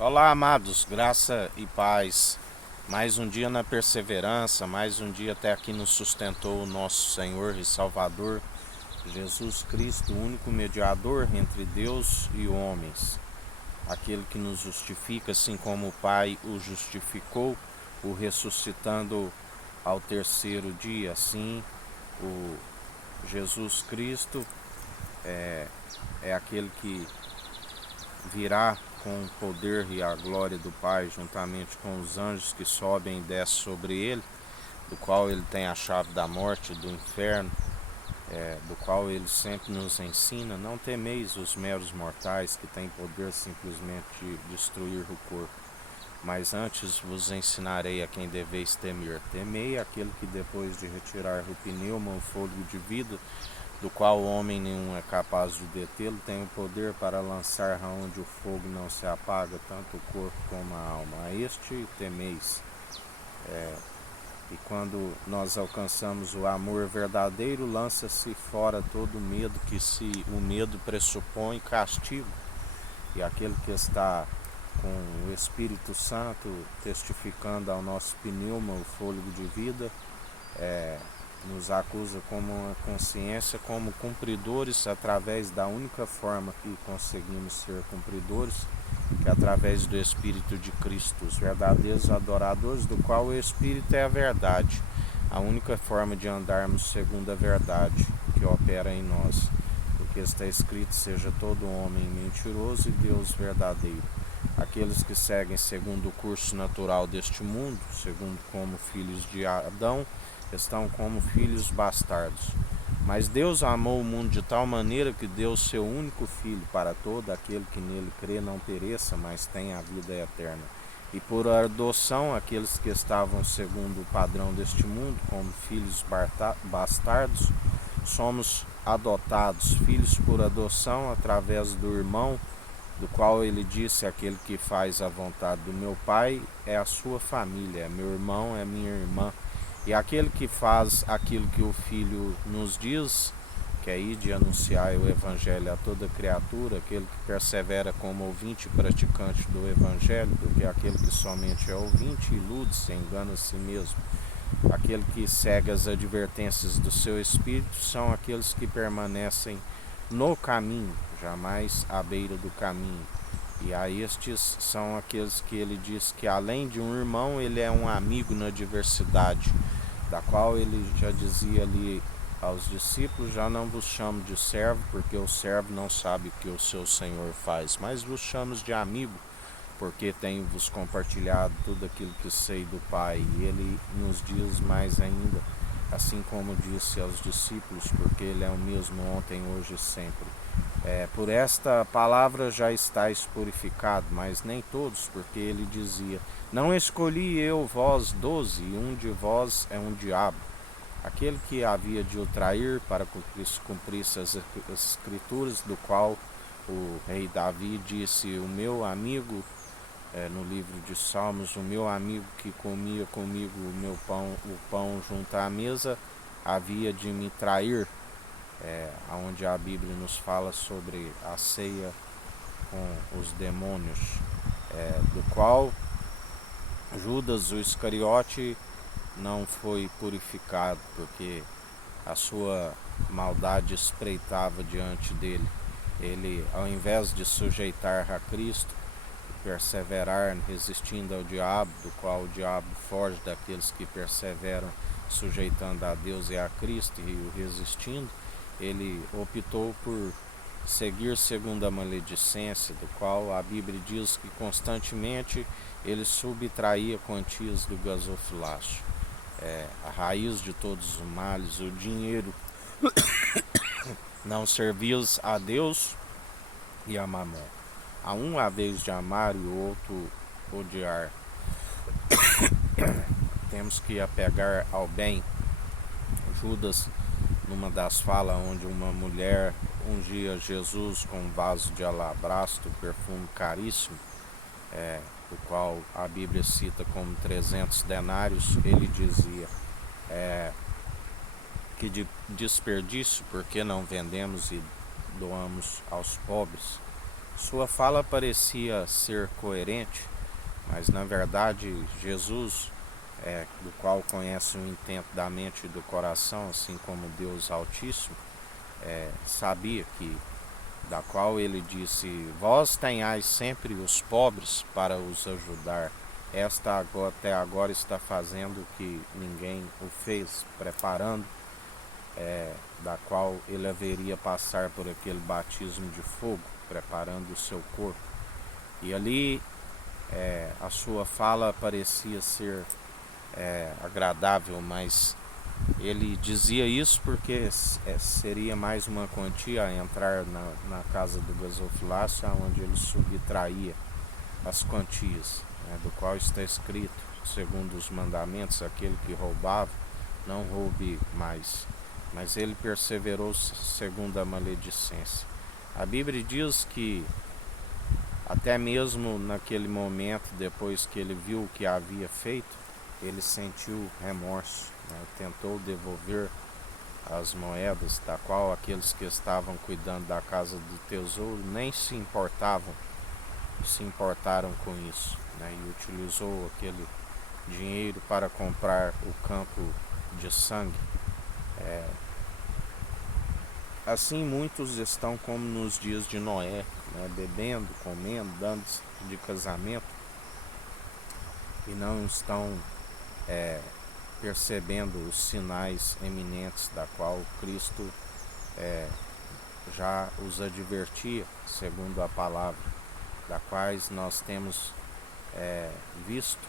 Olá, amados, graça e paz. Mais um dia na perseverança, mais um dia até aqui nos sustentou o nosso Senhor e Salvador, Jesus Cristo, o único mediador entre Deus e homens. Aquele que nos justifica, assim como o Pai o justificou, o ressuscitando ao terceiro dia. Assim, o Jesus Cristo é aquele que virá com o poder e a glória do Pai, juntamente com os anjos que sobem e descem sobre ele, do qual ele tem a chave da morte e do inferno, do qual ele sempre nos ensina: não temeis os meros mortais que têm poder simplesmente de destruir o corpo, mas antes vos ensinarei a quem deveis temer. Temei aquele que, depois de retirar o pneuma, o fôlego de vida, do qual homem nenhum é capaz de detê-lo, tem o poder para lançar aonde o fogo não se apaga, tanto o corpo como a alma. A este temeis. E quando nós alcançamos o amor verdadeiro, lança-se fora todo o medo, que se o medo pressupõe castigo. E aquele que está com o Espírito Santo testificando ao nosso pneuma, o fôlego de vida, nos acusa como uma consciência, como cumpridores, através da única forma que conseguimos ser cumpridores, que é através do Espírito de Cristo, os verdadeiros adoradores, do qual o Espírito é a verdade, a única forma de andarmos segundo a verdade que opera em nós, porque está escrito: seja todo homem mentiroso e Deus verdadeiro. Aqueles que seguem segundo o curso natural deste mundo, segundo como filhos de Adão, estão como filhos bastardos. Mas Deus amou o mundo de tal maneira que deu seu único filho para todo aquele que nele crê não pereça, mas tenha a vida eterna. E por adoção, aqueles que estavam segundo o padrão deste mundo, como filhos bastardos, somos adotados, filhos por adoção, através do irmão, do qual ele disse: aquele que faz a vontade do meu Pai é a sua família, é meu irmão, é minha irmã. E aquele que faz aquilo que o Filho nos diz, que é ir de anunciar o Evangelho a toda criatura, aquele que persevera como ouvinte e praticante do Evangelho, porque aquele que somente é ouvinte ilude-se, engana a si mesmo. Aquele que segue as advertências do seu Espírito são aqueles que permanecem no caminho, jamais à beira do caminho. E a estes são aqueles que ele diz que, além de um irmão, ele é um amigo na diversidade, da qual ele já dizia ali aos discípulos: já não vos chamo de servo, porque o servo não sabe o que o seu senhor faz, mas vos chamo de amigo, porque tenho-vos compartilhado tudo aquilo que sei do Pai. E ele nos diz mais ainda, assim como disse aos discípulos, porque ele é o mesmo ontem, hoje e sempre: por esta palavra já estáis purificados, mas nem todos, porque ele dizia: não escolhi eu vós 12, e um de vós é um diabo. Aquele que havia de o trair para que se cumprisse as escrituras, do qual o rei Davi disse: o meu amigo, no livro de Salmos, o meu amigo que comia comigo o pão junto à mesa, havia de me trair. Onde a Bíblia nos fala sobre a ceia com os demônios, do qual Judas, o Iscariote, não foi purificado, porque a sua maldade espreitava diante dele. Ele, ao invés de sujeitar a Cristo, perseverar resistindo ao diabo, do qual o diabo foge daqueles que perseveram sujeitando a Deus e a Cristo e o resistindo, ele optou por seguir segundo a maledicência, do qual a Bíblia diz que constantemente ele subtraía quantias do gasofilácio. A raiz de todos os males, o dinheiro, não servias a Deus e a mamon. A um a vez de amar e o outro odiar. Temos que apegar ao bem. Judas, numa das falas, onde uma mulher ungia Jesus com um vaso de alabastro, perfume caríssimo, o qual a Bíblia cita como 300 denários, ele dizia: que de desperdício, porque não vendemos e doamos aos pobres. Sua fala parecia ser coerente, mas na verdade Jesus, do qual conhece o intento da mente e do coração, assim como Deus Altíssimo, sabia que, da qual ele disse: vós tenhais sempre os pobres para os ajudar. Esta até agora está fazendo o que ninguém o fez, preparando, da qual ele haveria passar por aquele batismo de fogo, preparando o seu corpo. E ali a sua fala parecia ser agradável, mas ele dizia isso porque seria mais uma quantia a entrar na casa do gasofilácio, onde ele subtraía as quantias, do qual está escrito, segundo os mandamentos, aquele que roubava, não roube mais. Mas ele perseverou segundo a maledicência. A Bíblia diz que até mesmo naquele momento, depois que ele viu o que havia feito, ele sentiu remorso, tentou devolver as moedas, da qual aqueles que estavam cuidando da casa do tesouro nem se importaram com isso, e utilizou aquele dinheiro para comprar o campo de sangue. Assim muitos estão como nos dias de Noé, bebendo, comendo, dando de casamento, e não estão percebendo os sinais eminentes da qual Cristo já os advertia, segundo a palavra, da quais nós temos visto,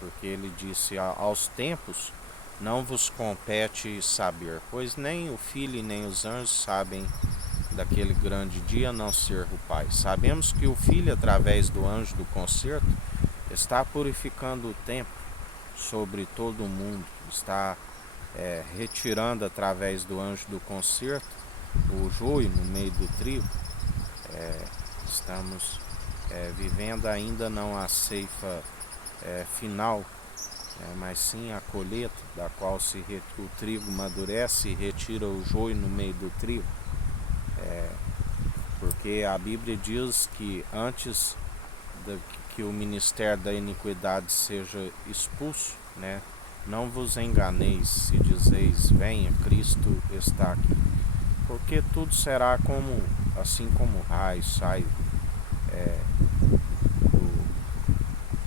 porque ele disse: aos tempos não vos compete saber, pois nem o Filho e nem os anjos sabem daquele grande dia, a não ser o Pai. Sabemos que o Filho, através do anjo do concerto, está purificando o tempo sobre todo o mundo, está retirando através do anjo do concerto o joio no meio do trigo. Estamos vivendo ainda não a ceifa final, mas sim a colheita, da qual o trigo amadurece e retira o joio no meio do trigo. Porque a Bíblia diz que antes que o ministério da iniquidade seja expulso, não vos enganeis se dizeis: venha, Cristo está aqui. Porque tudo será assim como o raio sai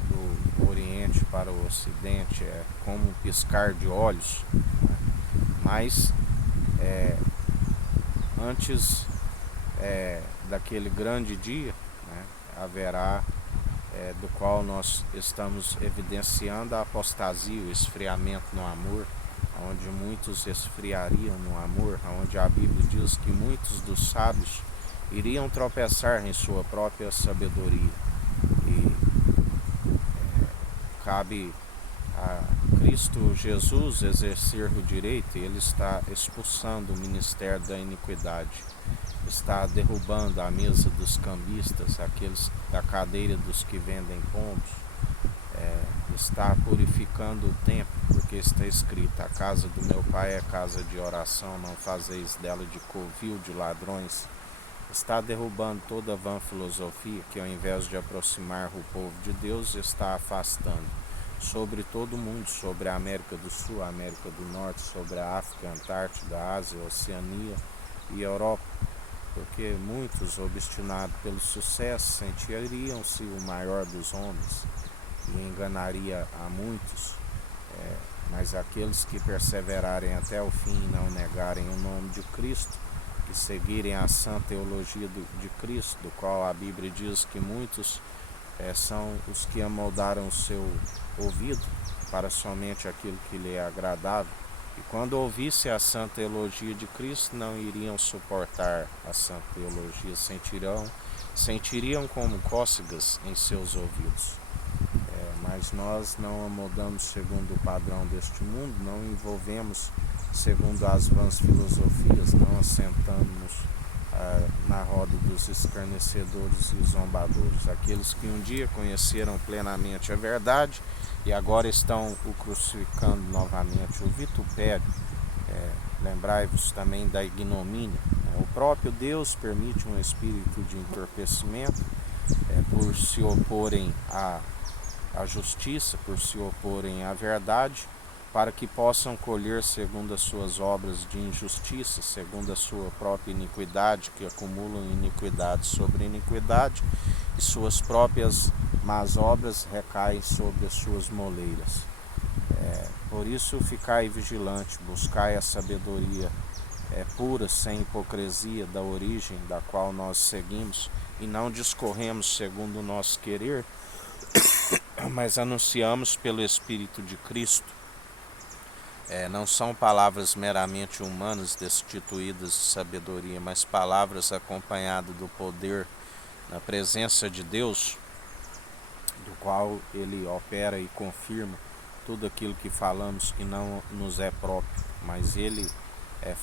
do Oriente para o Ocidente, como um piscar de olhos. Mas antes daquele grande dia, haverá, do qual nós estamos evidenciando a apostasia, o esfriamento no amor, onde muitos esfriariam no amor, onde a Bíblia diz que muitos dos sábios iriam tropeçar em sua própria sabedoria. E cabe a Cristo Jesus exercer o direito, e ele está expulsando o ministério da iniquidade, está derrubando a mesa dos cambistas, aqueles da cadeira dos que vendem pombos, está purificando o templo, porque está escrito: a casa do meu pai é casa de oração, não fazeis dela de covil de ladrões. Está derrubando toda a vã filosofia que, ao invés de aproximar o povo de Deus, está afastando sobre todo o mundo, sobre a América do Sul, a América do Norte, sobre a África, a Antártida, a Ásia, a Oceania e a Europa. Porque muitos, obstinados pelo sucesso, sentiriam-se o maior dos homens e enganaria a muitos, mas aqueles que perseverarem até o fim e não negarem o nome de Cristo, que seguirem a sã teologia de Cristo, do qual a Bíblia diz que muitos são os que amoldaram o seu ouvido para somente aquilo que lhe é agradável, e quando ouvisse a sã teologia de Cristo, não iriam suportar a sã teologia, sentiriam como cócegas em seus ouvidos. Mas nós não amoldamos segundo o padrão deste mundo, não envolvemos segundo as vãs filosofias, não assentamos na roda dos escarnecedores e zombadores, aqueles que um dia conheceram plenamente a verdade e agora estão o crucificando novamente. O vitupério, lembrai-vos também da ignomínia, O próprio Deus permite um espírito de entorpecimento por se oporem à justiça, por se oporem à verdade, para que possam colher segundo as suas obras de injustiça, segundo a sua própria iniquidade, que acumulam iniquidade sobre iniquidade, e suas próprias más obras recaem sobre as suas moleiras. Por isso, ficai vigilante, buscai a sabedoria pura, sem hipocrisia, da origem da qual nós seguimos, e não discorremos segundo o nosso querer, mas anunciamos pelo Espírito de Cristo. Não são palavras meramente humanas destituídas de sabedoria, mas palavras acompanhadas do poder na presença de Deus, do qual Ele opera e confirma tudo aquilo que falamos que não nos é próprio, mas Ele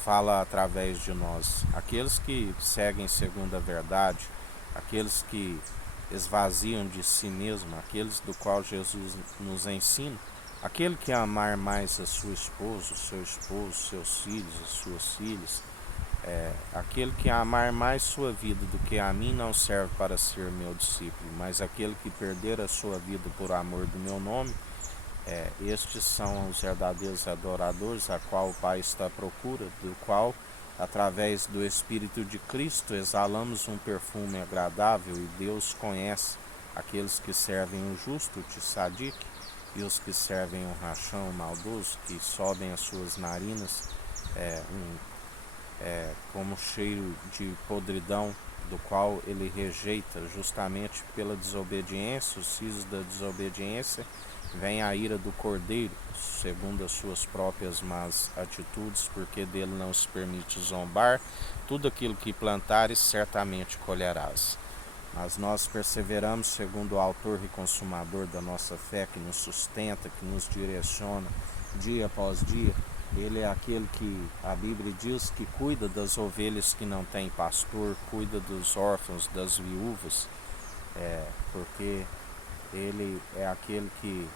fala através de nós. Aqueles que seguem segundo a verdade, aqueles que esvaziam de si mesmo, aqueles do qual Jesus nos ensina, aquele que amar mais a sua esposa, o seu esposo, seus filhos, as suas filhas, aquele que amar mais sua vida do que a mim não serve para ser meu discípulo, mas aquele que perder a sua vida por amor do meu nome, estes são os verdadeiros adoradores, a qual o Pai está à procura, do qual, através do Espírito de Cristo, exalamos um perfume agradável, e Deus conhece aqueles que servem o justo, o tzadik, e os que servem o rachão, o maldoso, que sobem as suas narinas como cheiro de podridão, do qual ele rejeita. Justamente pela desobediência, os filhos da desobediência, vem a ira do Cordeiro, segundo as suas próprias más atitudes, porque dele não se permite zombar. Tudo aquilo que plantares, certamente colherás. Mas nós perseveramos segundo o autor e consumador da nossa fé, que nos sustenta, que nos direciona dia após dia. Ele é aquele que a Bíblia diz que cuida das ovelhas que não têm pastor, cuida dos órfãos, das viúvas, porque ele é aquele que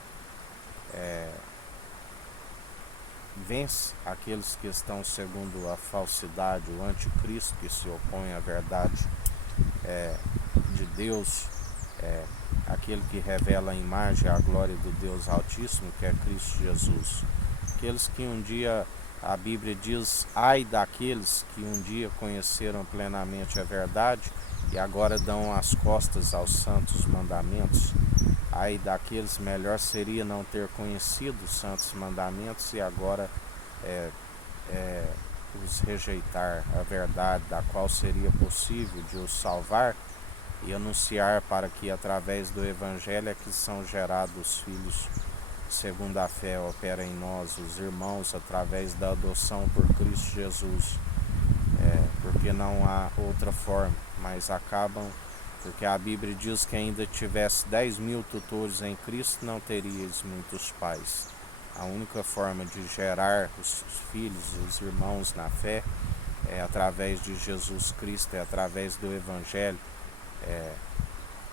vence aqueles que estão segundo a falsidade, o anticristo, que se opõe à verdade de Deus, aquele que revela a imagem e a glória do Deus Altíssimo, que é Cristo Jesus. Aqueles que um dia, a Bíblia diz, ai daqueles que um dia conheceram plenamente a verdade e agora dão as costas aos santos mandamentos. Ai daqueles, melhor seria não ter conhecido os santos mandamentos e agora os rejeitar a verdade, da qual seria possível de os salvar, e anunciar para que através do Evangelho é que são gerados os filhos segundo a fé, opera em nós, os irmãos, através da adoção por Cristo Jesus, porque não há outra forma, mas acabam, porque a Bíblia diz que ainda tivesse 10.000 tutores em Cristo, não teríeis muitos pais. A única forma de gerar os filhos, os irmãos na fé, é através de Jesus Cristo, é através do Evangelho,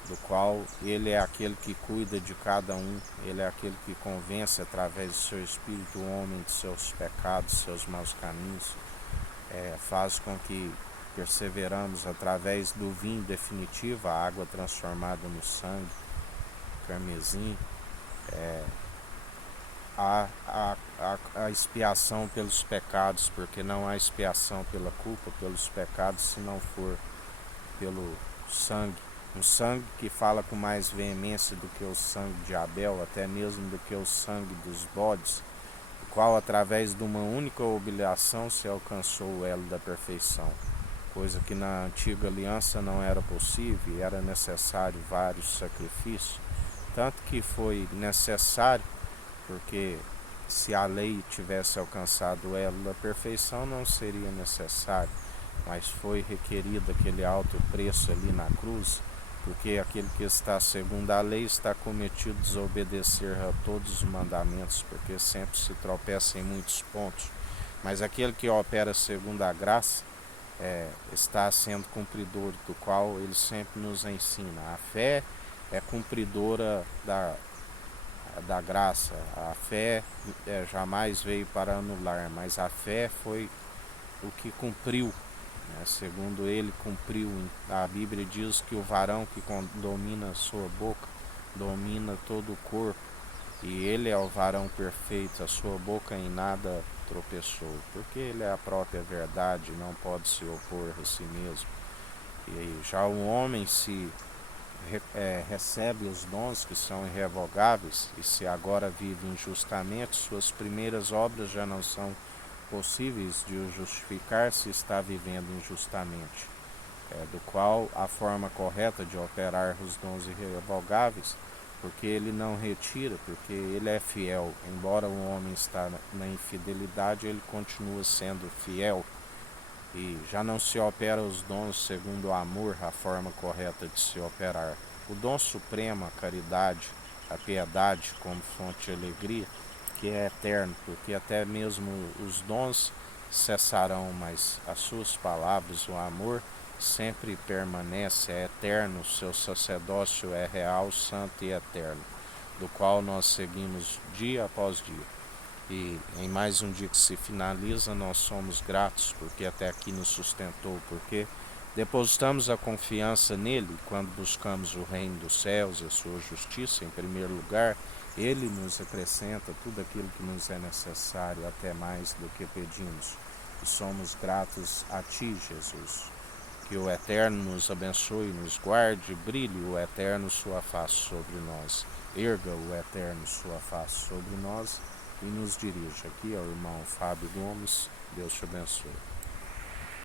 do qual Ele é aquele que cuida de cada um, Ele é aquele que convence através do seu Espírito o homem de seus pecados, seus maus caminhos, faz com que perseveramos através do vinho definitivo, a água transformada no sangue, carmesim, a expiação pelos pecados, porque não há expiação pela culpa, pelos pecados, se não for pelo sangue. Um sangue que fala com mais veemência do que o sangue de Abel, até mesmo do que o sangue dos bodes, o qual através de uma única obligação se alcançou o elo da perfeição, coisa que na antiga aliança não era possível e era necessário vários sacrifícios, tanto que foi necessário, porque se a lei tivesse alcançado o elo da perfeição não seria necessário, mas foi requerido aquele alto preço ali na cruz, porque aquele que está segundo a lei está cometido desobedecer a todos os mandamentos, porque sempre se tropeça em muitos pontos, mas aquele que opera segundo a graça está sendo cumpridor, do qual ele sempre nos ensina. A fé é cumpridora da graça, a fé jamais veio para anular, mas a fé foi o que cumpriu Segundo ele cumpriu, a Bíblia diz que o varão que domina a sua boca, domina todo o corpo, e ele é o varão perfeito, a sua boca em nada tropeçou, porque ele é a própria verdade, não pode se opor a si mesmo. E já o homem se recebe os dons que são irrevogáveis, e se agora vive injustamente, suas primeiras obras já não são possíveis de o justificar se está vivendo injustamente, do qual a forma correta de operar os dons irrevogáveis, porque ele não retira, porque ele é fiel, embora o homem está na infidelidade, ele continua sendo fiel, e já não se opera os dons segundo o amor, a forma correta de se operar. O dom supremo, a caridade, a piedade como fonte de alegria, que é eterno, porque até mesmo os dons cessarão, mas as suas palavras, o amor, sempre permanece, é eterno, seu sacerdócio é real, santo e eterno, do qual nós seguimos dia após dia. E em mais um dia que se finaliza, nós somos gratos, porque até aqui nos sustentou, porque depositamos a confiança nele quando buscamos o reino dos céus e a sua justiça em primeiro lugar. Ele nos acrescenta tudo aquilo que nos é necessário, até mais do que pedimos. E somos gratos a ti, Jesus. Que o Eterno nos abençoe, nos guarde, brilhe o Eterno sua face sobre nós. Erga o Eterno sua face sobre nós e nos dirija. Aqui é o irmão Fábio Gomes. Deus te abençoe.